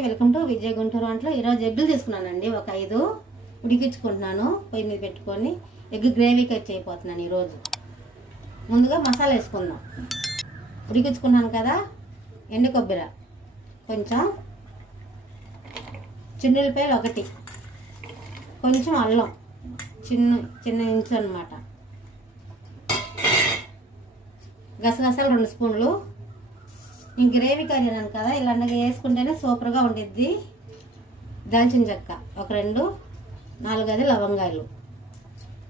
Welcome to విజయ గుంటూరు వంటలో ఈరోజు ఎగ్గులు తీసుకున్నానండి. ఒక ఐదు ఉడికించుకుంటున్నాను. పొయ్యి మీద పెట్టుకొని ఎగ్ గ్రేవీ కట్ చేయబోతున్నాను ఈరోజు. ముందుగా మసాలా వేసుకుందాం. ఉడికించుకున్నాను కదా ఎండు కొబ్బరి. కొంచెం చిన్నులపాయలు ఒకటి. కొంచెం అల్లం. చిన్న చిన్న ఇంచు అనమాట గసగసాలు రెండు స్పూన్లు. నేను గ్రేవీ కర్రీ అన్నాను కదా ఇలాంటిగా వేసుకుంటేనే సూపర్గా ఉండిద్ది. దాల్చిన చెక్క ఒక రెండు నాలుగైదు లవంగాలు.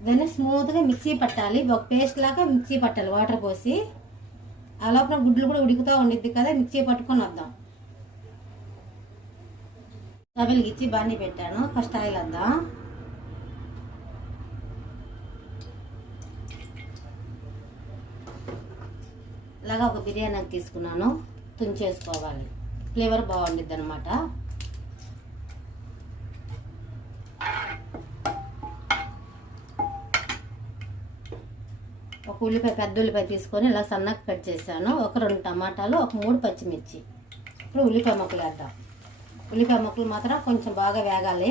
దాన్ని స్మూత్గా మిక్సీ పట్టాలి. ఒక పేస్ట్ లాగా మిక్సీ పట్టాలి వాటర్ పోసి. ఆ లోపల గుడ్లు కూడా ఉడుకుతూ ఉండిద్ది కదా మిక్సీ పట్టుకొని వద్దాం. సభలకి ఇచ్చి బాండి పెట్టాను. ఫస్ట్ ఆయిల్ వద్దాం. ఇలాగా ఒక బిర్యానీ తీసుకున్నాను. తుంచేసుకోవాలి ఫ్లేవర్ బాగుండిద్ది అనమాట ఒక ఉల్లిపాయ పెద్ద ఉల్లిపాయ తీసుకొని ఇలా సన్నగా కట్ చేశాను. ఒక రెండు టమాటాలు ఒక మూడు పచ్చిమిర్చి. ఇప్పుడు ఉల్లిపాయ ముక్కలు వేద్దాం. ఉల్లిపాయ ముక్కలు మాత్రం కొంచెం బాగా వేగాలి.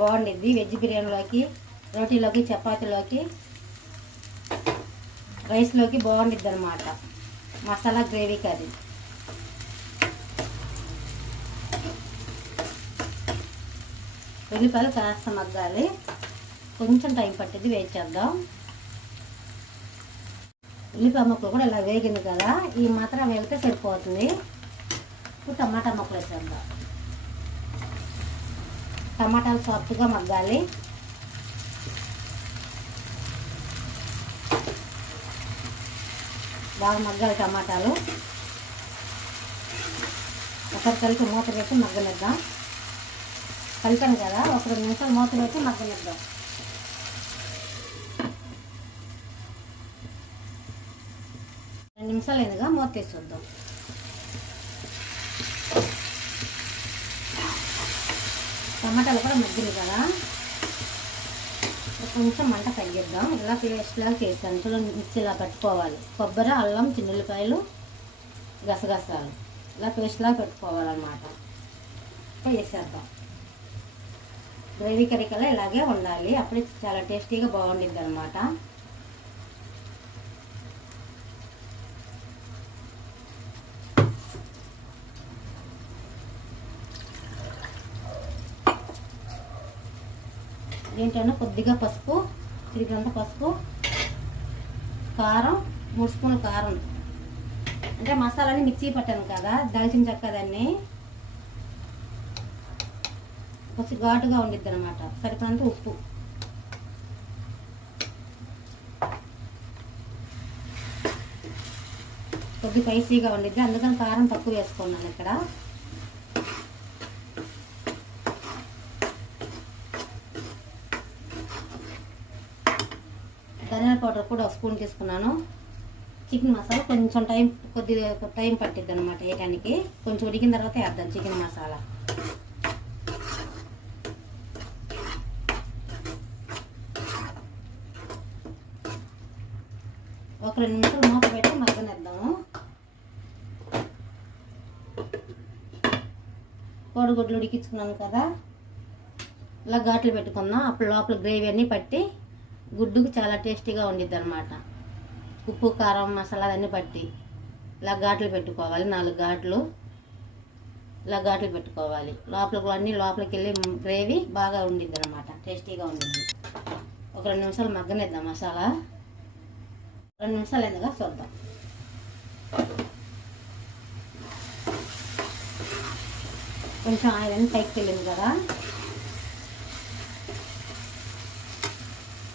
బాగుండిద్ది వెజ్ బిర్యానీలోకి రోటీలోకి చపాతీలోకి. రైస్లోకి బాగుండిద్ది అనమాట మసాలా గ్రేవీ కర్రీ. ఉల్లిపాయలు కాస్త మగ్గాలి. కొంచెం టైం పట్టింది వేయించేద్దాం ఉల్లిపాయ ముక్కలు కూడా ఇలా వేగింది కదా ఈ మాత్రం వేగితే సరిపోతుంది. ఇప్పుడు టమాటా ముక్కలు వేసేద్దాం. టమాటాలు సాఫ్ట్గా మగ్గాలి. బాగా మగ్గాలి టమాటాలు. ఒకరి కలిపి మూత పెట్టి మగ్గనిద్దాం. కలిపాను కదా ఒక రెండు నిమిషాలు మూత పెట్టి మగ్గనిద్దాం. రెండు నిమిషాలు అయిందిగా మూత తీసి చూద్దాం టమాటాలు కూడా మగ్గింది కదా. కొంచెం మంట తగ్గిద్దాం. ఇలా పేస్ట్లా చేశాను. చూడండి మిక్సీలా పెట్టుకోవాలి. కొబ్బరి అల్లం చిన్నుల్లిపాయలు గసగసాలు. ఇలా పేస్ట్లా పెట్టుకోవాలన్నమాట. వేసేద్దాం. గ్రేవీ కర్రీ కల్లా ఇలాగే ఉండాలి. అప్పుడే చాలా టేస్టీగా బాగుండిద్ది అనమాట దీంట్లోనే కొద్దిగా పసుపు చిరిగినంత పసుపు కారం మూడు స్పూన్లు కారం. అంటే మసాలాని మిక్సీ పట్టాను కదా దాల్చిన చెక్క దాన్ని. కొంచెం ఘాటుగా ఉండిద్ది అనమాట సరిపడంత ఉప్పు. కొద్ది స్పైసీగా ఉండిద్ది అందుకని కారం తక్కువ వేసుకున్నాను ఇక్కడ పౌడర్ కూడా ఒక స్పూన్ తీసుకున్నాను. చికెన్ మసాలా కొంచెం టైం కొద్ది టైం పట్టిద్ది అనమాట వేయటానికి. కొంచెం ఉడికిన తర్వాత వేద్దాం చికెన్ మసాలా. ఒక రెండు నిమిషాలు మూత పెట్టి మగ్గనేద్దాము. కోడిగుడ్లు ఉడికించుకున్నాను కదా. ఇలా ఘాట్లు పెట్టుకుందాం. అప్పుడు లోపల గ్రేవీ అన్నీ పట్టి గుడ్డుకు చాలా టేస్టీగా ఉండిద్ది అనమాట ఉప్పు కారం మసాలా అన్నీ పట్టి ఇలా ఘాట్లు పెట్టుకోవాలి. నాలుగు ఘాట్లు ఇలా ఘాట్లు పెట్టుకోవాలి. లోపలికి అన్నీ లోపలికి వెళ్ళి గ్రేవీ బాగా ఉండిద్ది అనమాట టేస్టీగా ఉండిద్ది. ఒక రెండు నిమిషాలు మగ్గనిద్దాం మసాలా. రెండు నిమిషాలు అయిందిగా చూద్దాం. కొంచెం ఆయిల్ అన్ని పైకి వెళ్ళింది కదా.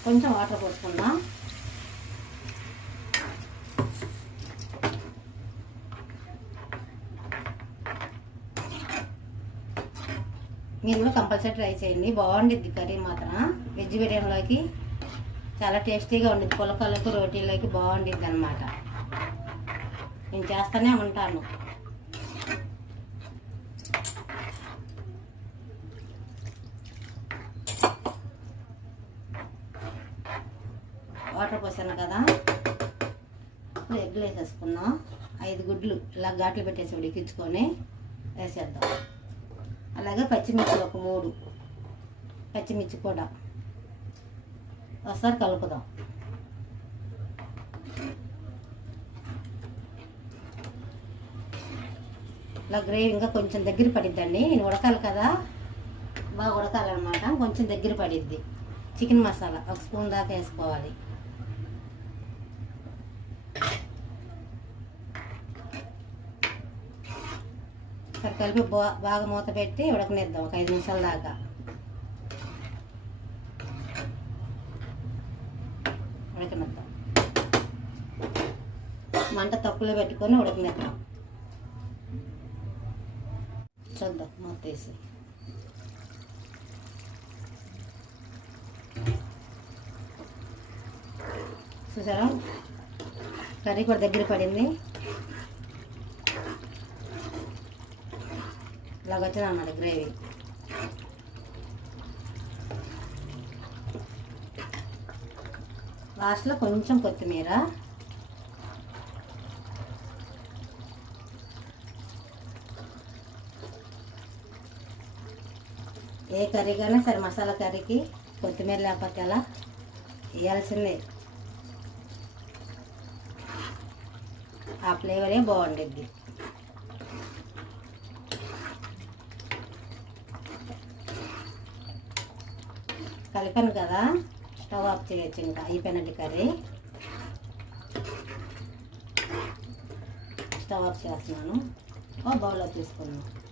కొంచెం వాటర్ పోసుకుందాం. మీరు కంపల్సరీ ట్రై చేయండి. బాగుండిద్ది కర్రీ మాత్రం. వెజ్ బిర్యానీలోకి చాలా టేస్టీగా ఉండిద్ది. పులకలకు రోటీలోకి బాగుండిద్ది అనమాట నేను చేస్తూనే ఉంటాను. వాటర్ పోసాను కదా. ఇప్పుడు ఎగ్లు వేసేసుకుందాం. ఐదు గుడ్లు ఇలా ఘాట్లు పెట్టేసి ఉడికించుకొని వేసేద్దాం. అలాగే పచ్చిమిర్చి ఒక మూడు. పచ్చిమిర్చి కూడా. ఒకసారి కలుపుదాం. ఇలా గ్రేవీ ఇంకా కొంచెం దగ్గర పడిద్దండి. నేను ఉడకాలి కదా. బాగా ఉడకాలన్నమాట. కొంచెం దగ్గర పడిద్ది. చికెన్ మసాలా ఒక స్పూన్ దాకా వేసుకోవాలి. ఒకసారి కలిపి బా- బాగా మూత పెట్టి ఉడకనిద్దాం. ఒక ఐదు నిమిషాల దాకా. ఉడకనిద్దాం. మంట తక్కువలో పెట్టుకొని ఉడకనిద్దాం. చూద్దాం మూత తీసి. చూసారా? కర్రీ కూడా దగ్గర పడింది. ఇలాగ వచ్చింది అన్నమాట గ్రేవీ లాస్ట్లో కొంచెం కొత్తిమీర. ఏ కర్రీ కానీ సరే మసాలా కర్రీకి కొత్తిమీర లేకపోతే ఎలా? వేయాల్సిందే. ఆ ఫ్లేవరే బాగుండిద్ది. కలిపాను కదా. స్టవ్ ఆఫ్ చేయొచ్చు ఇంకా. అయిపోయినట్టు కర్రీ. స్టవ్ ఆఫ్ చేస్తున్నాను. ఓ బౌల్లో తీసుకున్నాను.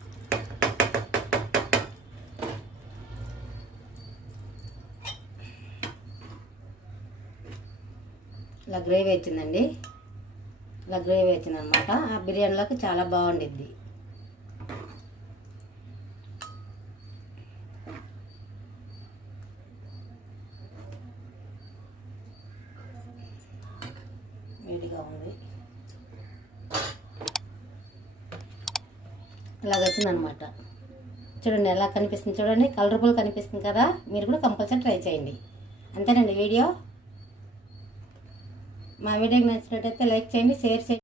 ఇలా గ్రేవీ వచ్చిందండి. ఇలా గ్రేవీ వచ్చిందనమాట ఆ బిర్యానీలోకి చాలా బాగుండిద్ది. ఇలాగ వచ్చిందనమాట చూడండి ఎలా కనిపిస్తుంది చూడండి కలర్ఫుల్ కనిపిస్తుంది కదా మీరు కూడా కంపల్సరీ ట్రై చేయండి. అంతేనండి వీడియో? మా వీడియోకి నచ్చినట్టయితే లైక్ చేయండి షేర్ చేయండి.